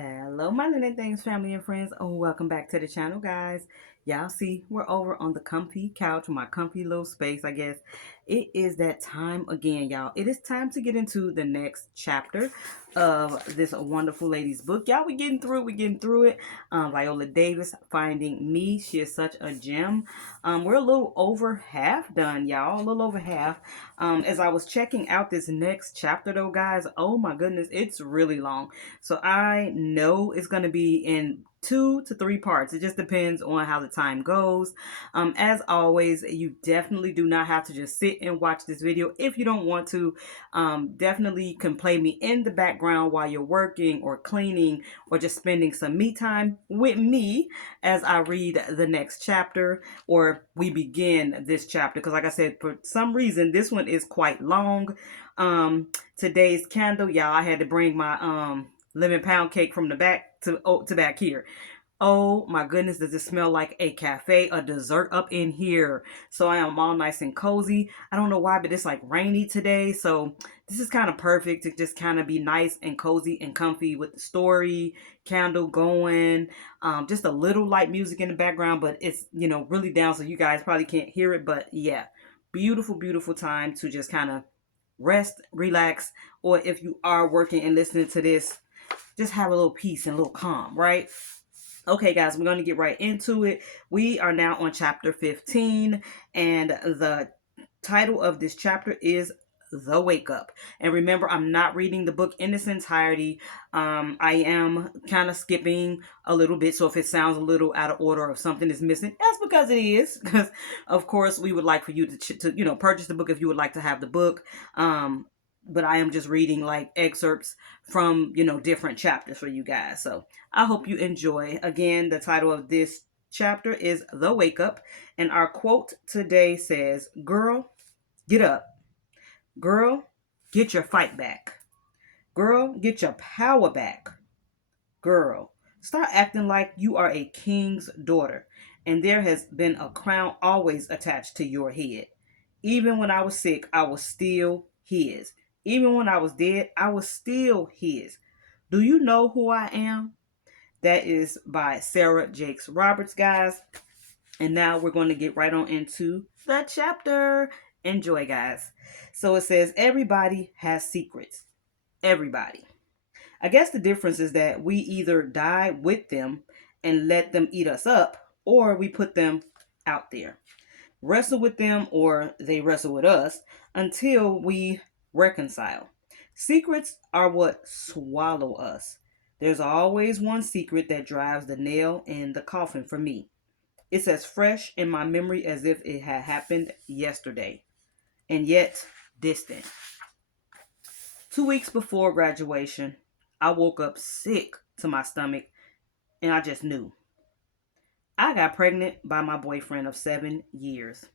Hello, my Lynette Things family and friends. Oh, welcome back to the channel, guys. Y'all see, we're over on the comfy couch, my comfy little space, I guess. It is that time again, y'all. It is time to get into the next chapter of this wonderful lady's book. Y'all, we're getting through it. Viola Davis, Finding Me. She is such a gem. We're a little over half done, y'all. A little over half. As I was checking out this next chapter, though, guys, oh my goodness, it's really long. So I know it's going to be in 2 to 3 parts. It just depends on how the time goes. As always, you definitely do not have to just sit and watch this video if you don't want to. Definitely can play me in the background while you're working or cleaning or just spending some me time with me as I read the next chapter or we begin this chapter. Because like I said, for some reason, this one is quite long. Today's candle, y'all, I had to bring my lemon pound cake from the back to back here. Oh my goodness, does it smell like a cafe, a dessert up in here? So I am all nice and cozy. I don't know why, but it's like rainy today. So this is kind of perfect to just kind of be nice and cozy and comfy with the story, candle going, just a little light music in the background, but it's, really down. So you guys probably can't hear it, but yeah, beautiful, beautiful time to just kind of rest, relax, or if you are working and listening to this, just have a little peace and a little calm, right? Okay, guys, we're going to get right into it. We are now on chapter 15, and the title of this chapter is The Wake Up. And remember, I'm not reading the book in its entirety. I am kind of skipping a little bit, so if it sounds a little out of order or if something is missing, that's because it is. Because, of course, we would like for you to purchase the book if you would like to have the book. But I am just reading like excerpts from, different chapters for you guys. So I hope you enjoy. Again, the title of this chapter is The Wake Up. And our quote today says, "Girl, get up. Girl, get your fight back. Girl, get your power back. Girl, start acting like you are a king's daughter and there has been a crown always attached to your head. Even when I was sick, I was still his. Even when I was dead, I was still his. Do you know who I am?" That is by Sarah Jakes Roberts, guys. And now we're going to get right on into the chapter. Enjoy, guys. So it says, everybody has secrets. Everybody. I guess the difference is that we either die with them and let them eat us up, or we put them out there, wrestle with them, or they wrestle with us until we reconcile. Secrets are what swallow us. There's always one secret that drives the nail in the coffin for me. It's as fresh in my memory as if it had happened yesterday, and yet distant. 2 weeks before graduation, I woke up sick to my stomach, and I just knew. I got pregnant by my boyfriend of 7 years.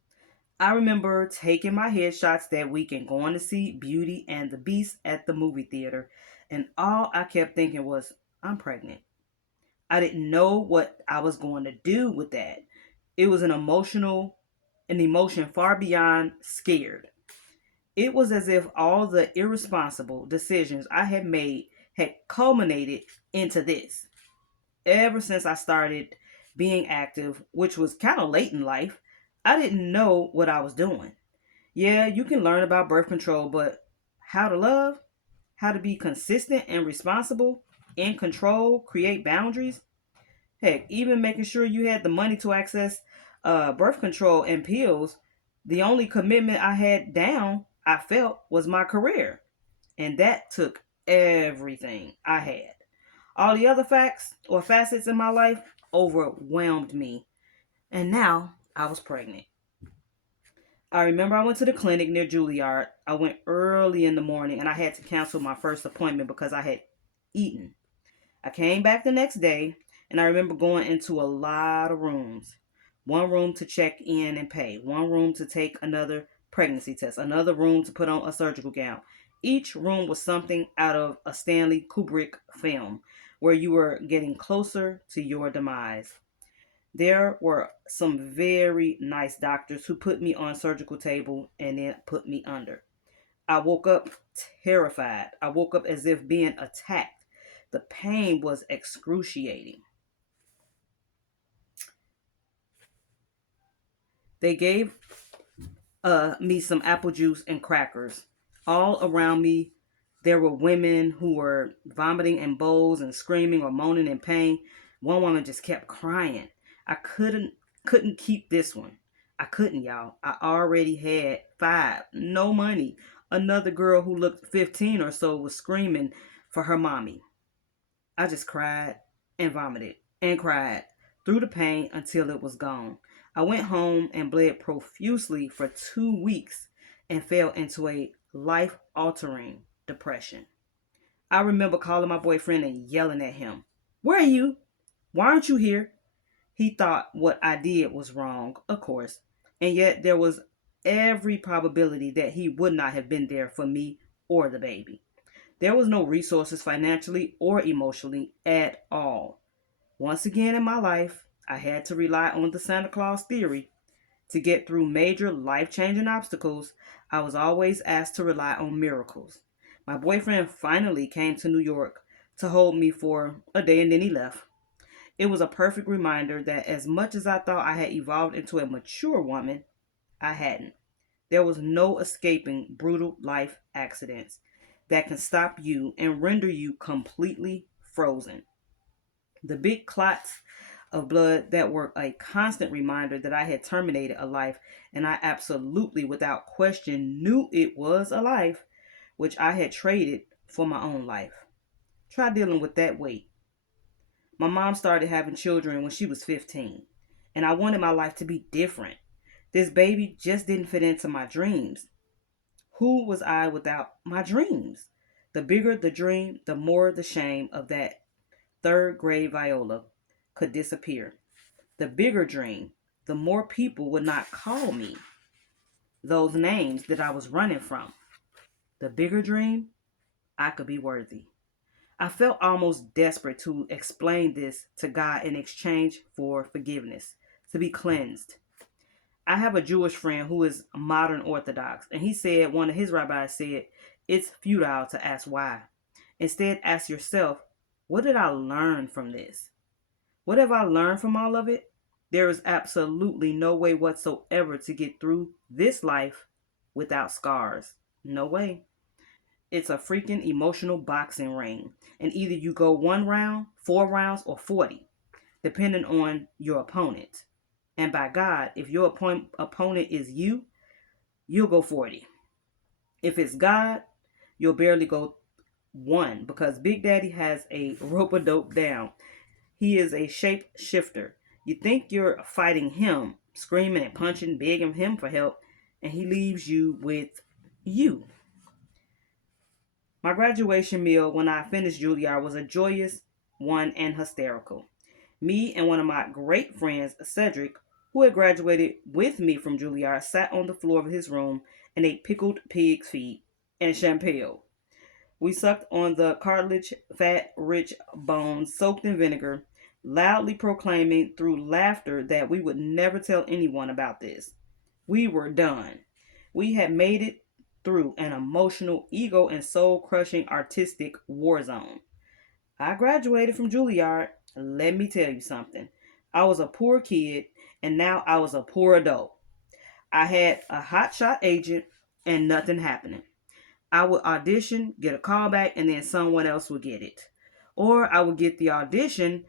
I remember taking my headshots that week and going to see Beauty and the Beast at the movie theater, and all I kept thinking was, I'm pregnant. I didn't know what I was going to do with that. It was an emotion far beyond scared. It was as if all the irresponsible decisions I had made had culminated into this. Ever since I started being active, which was kind of late in life, I didn't know what I was doing. Yeah, you can learn about birth control, but how to love, how to be consistent and responsible, in control, create boundaries, heck, even making sure you had the money to access birth control and pills. The only commitment I had down, I felt, was my career. And that took everything I had. All the other facts or facets in my life overwhelmed me. And now I was pregnant. I remember I went to the clinic near Juilliard. I went early in the morning and I had to cancel my first appointment because I had eaten. I came back the next day and I remember going into a lot of rooms. One room to check in and pay, one room to take another pregnancy test, another room to put on a surgical gown. Each room was something out of a Stanley Kubrick film where you were getting closer to your demise. There were some very nice doctors who put me on surgical table and then put me under. I woke up terrified. I woke up as if being attacked. The pain was excruciating. They gave me some apple juice and crackers. All around me, there were women who were vomiting in bowls and screaming or moaning in pain. One woman just kept crying. I couldn't keep this one. I couldn't, y'all. I already had five. No money. Another girl who looked 15 or so was screaming for her mommy. I just cried and vomited and cried through the pain until it was gone. I went home and bled profusely for 2 weeks and fell into a life altering depression. I remember calling my boyfriend and yelling at him, "Where are you? Why aren't you here?" He thought what I did was wrong, of course, and yet there was every probability that he would not have been there for me or the baby. There was no resources financially or emotionally at all. Once again in my life, I had to rely on the Santa Claus theory. To get through major life changing obstacles, I was always asked to rely on miracles. My boyfriend finally came to New York to hold me for a day and then he left. It was a perfect reminder that as much as I thought I had evolved into a mature woman, I hadn't. There was no escaping brutal life accidents that can stop you and render you completely frozen. The big clots of blood that were a constant reminder that I had terminated a life, and I absolutely, without question, knew it was a life which I had traded for my own life. Try dealing with that weight. My mom started having children when she was 15, and I wanted my life to be different. This baby just didn't fit into my dreams. Who was I without my dreams? The bigger the dream, the more the shame of that third grade Viola could disappear. The bigger dream, the more people would not call me those names that I was running from. The bigger dream, I could be worthy. I felt almost desperate to explain this to God in exchange for forgiveness, to be cleansed. I have a Jewish friend who is modern Orthodox, and he said, one of his rabbis said, it's futile to ask why. Instead, ask yourself, what did I learn from this? What have I learned from all of it? There is absolutely no way whatsoever to get through this life without scars. No way. It's a freaking emotional boxing ring. And either you go 1 round, 4 rounds, or 40, depending on your opponent. And by God, if your opponent is you, you'll go 40. If it's God, you'll barely go one because Big Daddy has a rope a dope down. He is a shape shifter. You think you're fighting him, screaming and punching, begging him for help, and he leaves you with you. My graduation meal when I finished Juilliard was a joyous one and hysterical. Me and one of my great friends, Cedric, who had graduated with me from Juilliard, sat on the floor of his room and ate pickled pig's feet and champagne. We sucked on the cartilage, fat, rich bones soaked in vinegar, loudly proclaiming through laughter that we would never tell anyone about this. We were done. We had made it through an emotional, ego, and soul crushing artistic war zone. I graduated from Juilliard. Let me tell you something. I was a poor kid, and now I was a poor adult. I had a hotshot agent, and nothing happening. I would audition, get a call back, and then someone else would get it. Or I would get the audition,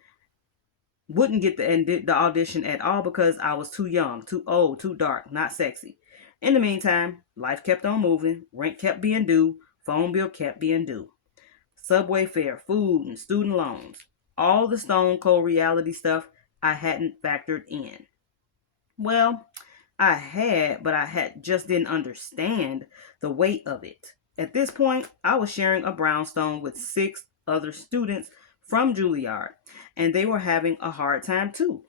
wouldn't get the audition at all because I was too young, too old, too dark, not sexy. In the meantime, life kept on moving, rent kept being due, phone bill kept being due, subway fare, food, and student loans. All the stone cold reality stuff I hadn't factored in. Well, I had, but I had just didn't understand the weight of it. At this point, I was sharing a brownstone with 6 other students from Juilliard, and they were having a hard time too.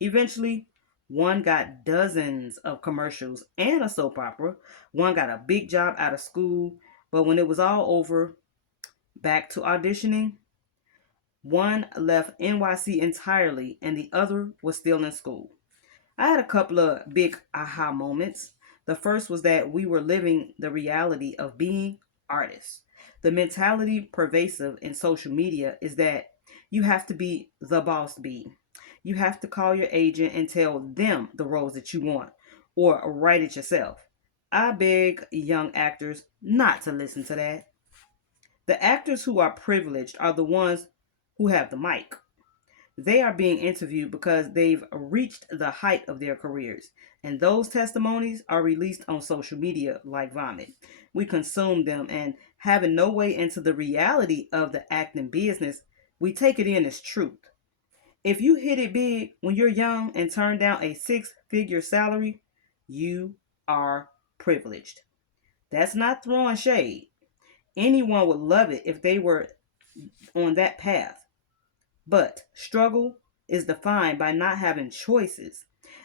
Eventually, one got dozens of commercials and a soap opera. One got a big job out of school, but when it was all over, back to auditioning, one left NYC entirely and the other was still in school. I had a couple of big aha moments. The first was that we were living the reality of being artists. The mentality pervasive in social media is that you have to be the boss bee. You have to call your agent and tell them the roles that you want or write it yourself. I beg young actors not to listen to that. The actors who are privileged are the ones who have the mic. They are being interviewed because they've reached the height of their careers, and those testimonies are released on social media like vomit. We consume them, and having no way into the reality of the acting business, we take it in as truth. If you hit it big when you're young and turn down a six-figure salary, you are privileged. That's not throwing shade. Anyone would love it if they were on that path. But struggle is defined by not having choices.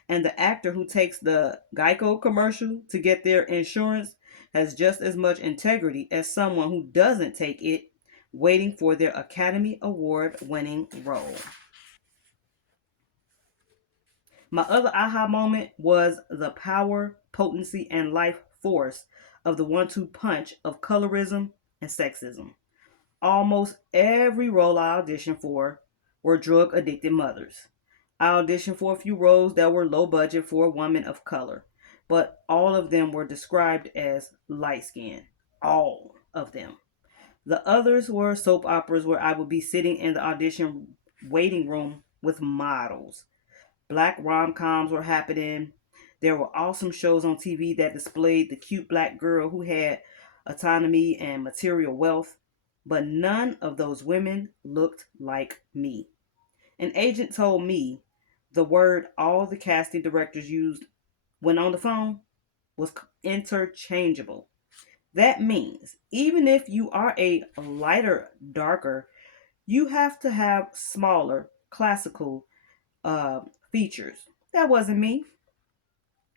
And the actor who takes the Geico commercial to get their insurance has just as much integrity as someone who doesn't take it, waiting for their Academy Award winning role. My other aha moment was the power, potency, and life force of the one two punch of colorism and sexism. Almost every role I auditioned for were drug addicted mothers. I auditioned for a few roles that were low budget for a woman of color, but all of them were described as light skinned. All of them. The others were soap operas where I would be sitting in the audition waiting room with models. Black rom coms were happening. There were awesome shows on TV that displayed the cute black girl who had autonomy and material wealth, but none of those women looked like me. An agent told me the word all the casting directors used when on the phone was interchangeable. That means even if you are a lighter, darker, you have to have smaller, classical uh, features. That wasn't me.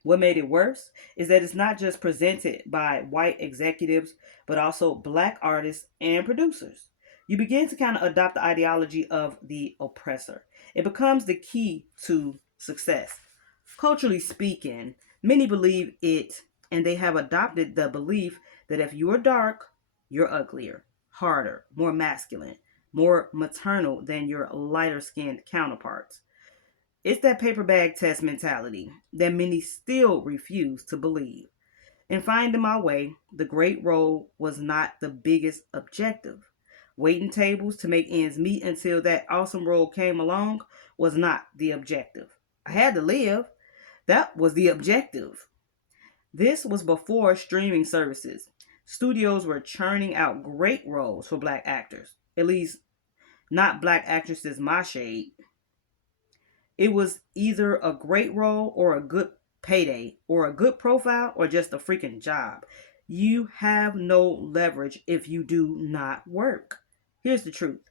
What made it worse is that it's not just presented by white executives, but also black artists and producers. You begin to kind of adopt the ideology of the oppressor. It becomes the key to success. Culturally speaking, many believe it, and they have adopted the belief that if you're dark, you're uglier, harder, more masculine, more maternal than your lighter skinned counterparts. It's that paper bag test mentality that many still refuse to believe. In finding my way, the great role was not the biggest objective. Waiting tables to make ends meet until that awesome role came along was not the objective. I had to live. That was the objective. This was before streaming services. Studios were churning out great roles for black actors, at least not black actresses my shade. It was either a great role or a good payday or a good profile or just a freaking job. You have no leverage if you do not work. Here's the truth.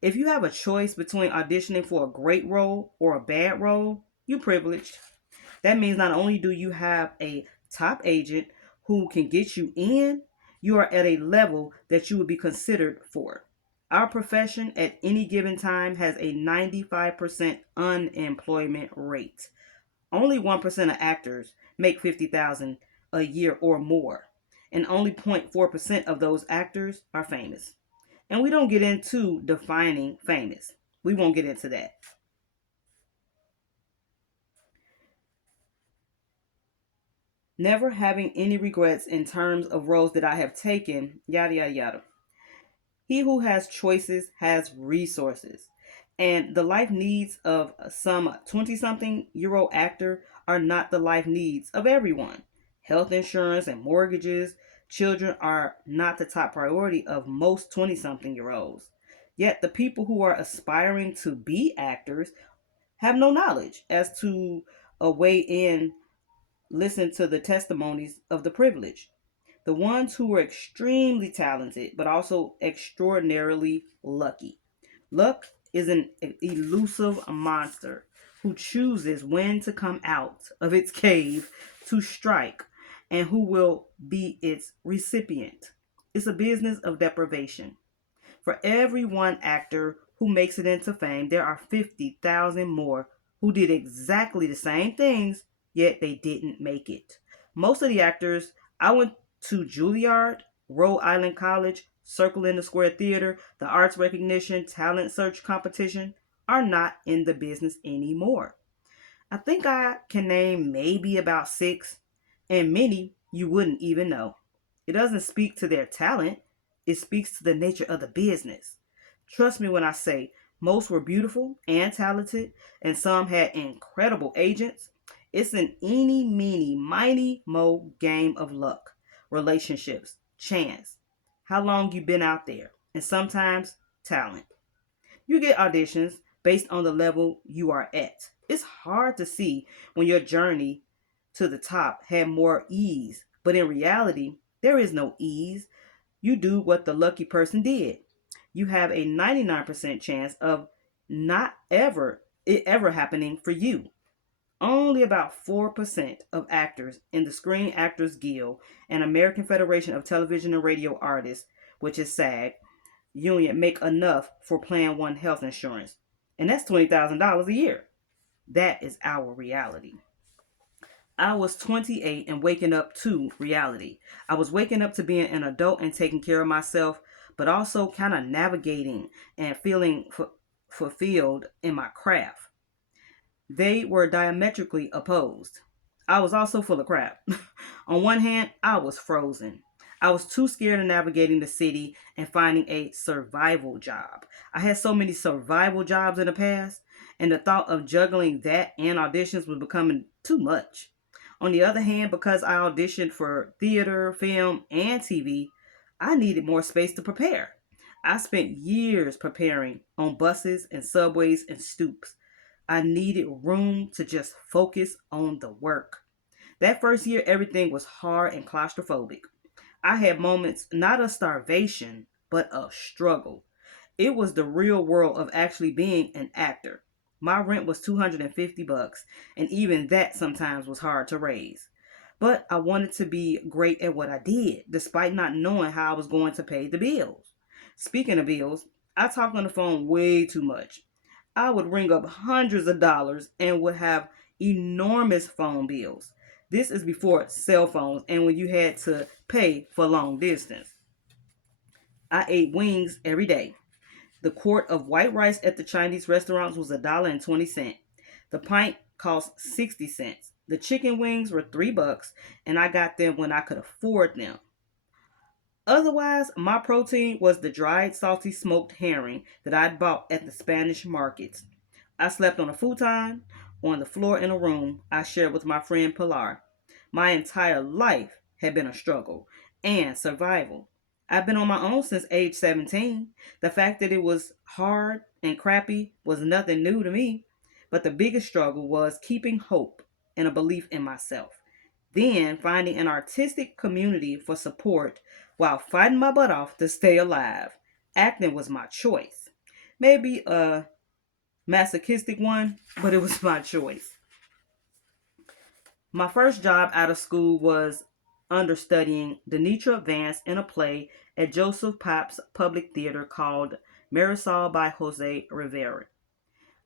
If you have a choice between auditioning for a great role or a bad role, you're privileged. That means not only do you have a top agent who can get you in, you are at a level that you would be considered for. Our profession at any given time has a 95% unemployment rate. Only 1% of actors make 50,000 a year or more, and only 0.4% of those actors are famous. And we don't get into defining famous. We won't get into that. Never having any regrets in terms of roles that I have taken, yada yada yada. He who has choices has resources. And the life needs of some 20 something year old actor are not the life needs of everyone. Health insurance and mortgages, children are not the top priority of most 20 something year olds. Yet the people who are aspiring to be actors have no knowledge as to a way in, listen to the testimonies of the privileged. The ones who were extremely talented, but also extraordinarily lucky. Luck is an elusive monster who chooses when to come out of its cave to strike and who will be its recipient. It's a business of deprivation. For every one actor who makes it into fame, there are 50,000 more who did exactly the same things, yet they didn't make it. Most of the actors, I went to Juilliard, Rhode Island College, Circle in the Square Theater, the arts recognition, talent search competition are not in the business anymore. I think I can name maybe about six, and many you wouldn't even know. It doesn't speak to their talent, it speaks to the nature of the business. Trust me when I say most were beautiful and talented, and some had incredible agents. It's an eeny, meeny, miny, mo game of luck, relationships, chance, how long you've been out there, and sometimes talent. You get auditions based on the level you are at. It's hard to see when your journey to the top had more ease, but in reality, there is no ease. You do what the lucky person did. You have a 99% chance of not ever it ever happening for you. Only about 4% of actors in the Screen Actors Guild and American Federation of Television and Radio Artists, which is SAG, union make enough for Plan 1 health insurance. And that's $20,000 a year. That is our reality. I was 28 and waking up to reality. I was waking up to being an adult and taking care of myself, but also kind of navigating and feeling fulfilled in my craft. They were diametrically opposed. I was also full of crap. On one hand, I was frozen. I was too scared of navigating the city and finding a survival job. I had so many survival jobs in the past, and the thought of juggling that and auditions was becoming too much. On the other hand, because I auditioned for theater, film, and TV, I needed more space to prepare. I spent years preparing on buses and subways and stoops. I needed room to just focus on the work. That first year, everything was hard and claustrophobic. I had moments not of starvation, but of struggle. It was the real world of actually being an actor. My rent was $250, and even that sometimes was hard to raise. But I wanted to be great at what I did, despite not knowing how I was going to pay the bills. Speaking of bills, I talked on the phone way too much. I would ring up hundreds of dollars and would have enormous phone bills. This is before cell phones and when you had to pay for long distance. I ate wings every day. The quart of white rice at the Chinese restaurants was $1.20. The pint cost 60 cents. The chicken wings were $3 and I got them when I could afford them. Otherwise, my protein was the dried salty smoked herring that I'd bought at the Spanish markets. I slept on a futon, on the floor in a room I shared with my friend Pilar. My entire life had been a struggle and survival. I've been on my own since age 17. The fact that it was hard and crappy was nothing new to me, but the biggest struggle was keeping hope and a belief in myself. Then finding an artistic community for support while fighting my butt off to stay alive. Acting was my choice. Maybe a masochistic one, but it was my choice. My first job out of school was understudying Denitra Vance in a play at Joseph Pop's Public Theater called Marisol by Jose Rivera.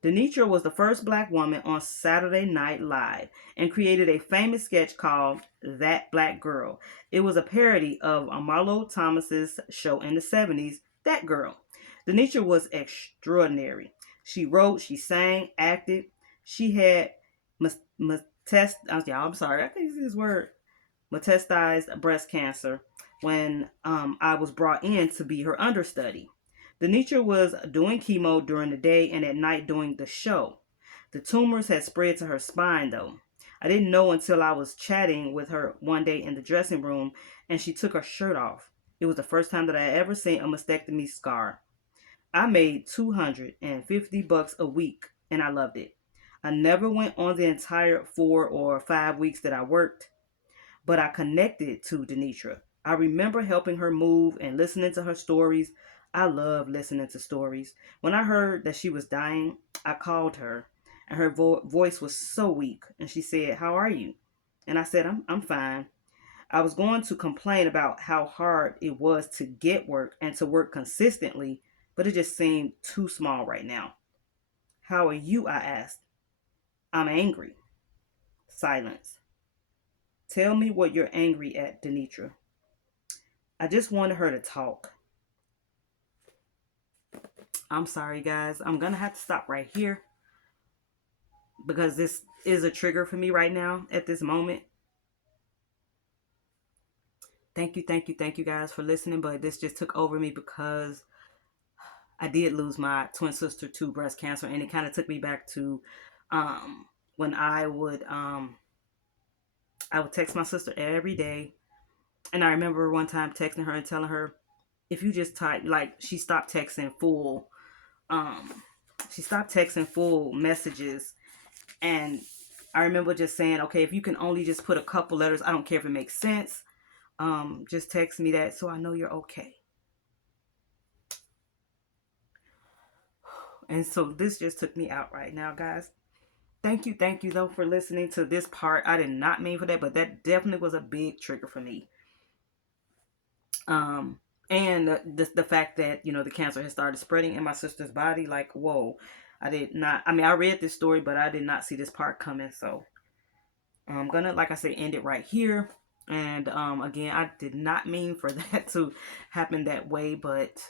Denitra was the first black woman on Saturday Night Live and created a famous sketch called That Black Girl. It was a parody of Marlo Thomas's show in the 70s, That Girl. Denitra was extraordinary. She wrote, she sang, acted. She had I'm sorry, I think it's this word, metastasized breast cancer when I was brought in to be her understudy. Denitra was doing chemo during the day and at night doing the show. The tumors had spread to her spine, though. I didn't know until I was chatting with her one day in the dressing room and she took her shirt off. It was the first time that I had ever seen a mastectomy scar. I made $250 a week and I loved it. I never went on the entire 4 or 5 weeks that I worked, but I connected to Denitra. I remember helping her move and listening to her stories. I love listening to stories. When I heard that she was dying, I called her, and her voice was so weak. And she said, "How are you?" And I said, I'm fine. I was going to complain about how hard it was to get work and to work consistently, but it just seemed too small right now. "How are you?" I asked. "I'm angry." Silence. "Tell me what you're angry at, Denitra." I just wanted her to talk. I'm sorry, guys. I'm gonna have to stop right here because this is a trigger for me right now at this moment. Thank you guys for listening. But this just took over me because I did lose my twin sister to breast cancer, and it kind of took me back to when I would text my sister every day, and I remember one time texting her and telling her, if you just type, like, um she stopped texting full messages, and I remember just saying, okay, if you can only just put a couple letters, I don't care if it makes sense, just text me that so I know you're okay. And so this just took me out right now, guys. Thank you though for listening to this part. I did not mean for that, but that definitely was a big trigger for me. Um, and the fact that the cancer has started spreading in my sister's body, like, whoa, I did not. I mean, I read this story, but I did not see this part coming. So I'm gonna, like I said, end it right here. And again, I did not mean for that to happen that way, but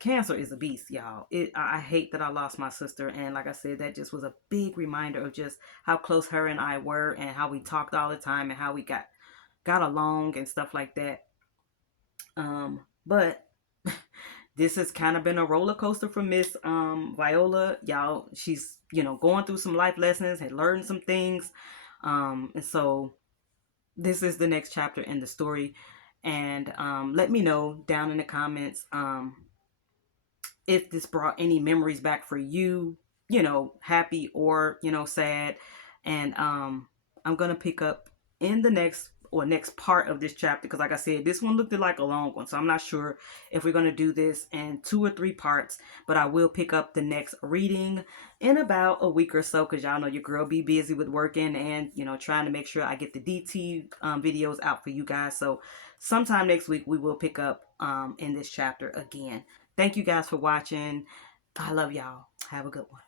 cancer is a beast, y'all. I hate that I lost my sister, and like I said, that just was a big reminder of just how close her and I were, and how we talked all the time, and how we got along and stuff like that. But this has kind of been a roller coaster for Miss Viola, y'all. She's going through some life lessons, had learned some things, and so this is the next chapter in the story. And let me know down in the comments if this brought any memories back for you, happy or, sad. And I'm going to pick up in the next part of this chapter, because like I said, this one looked like a long one. So I'm not sure if we're going to do this in 2 or 3 parts, but I will pick up the next reading in about a week or so, because y'all know your girl be busy with working and, trying to make sure I get the DT videos out for you guys. So sometime next week, we will pick up in this chapter again. Thank you guys for watching. I love y'all. Have a good one.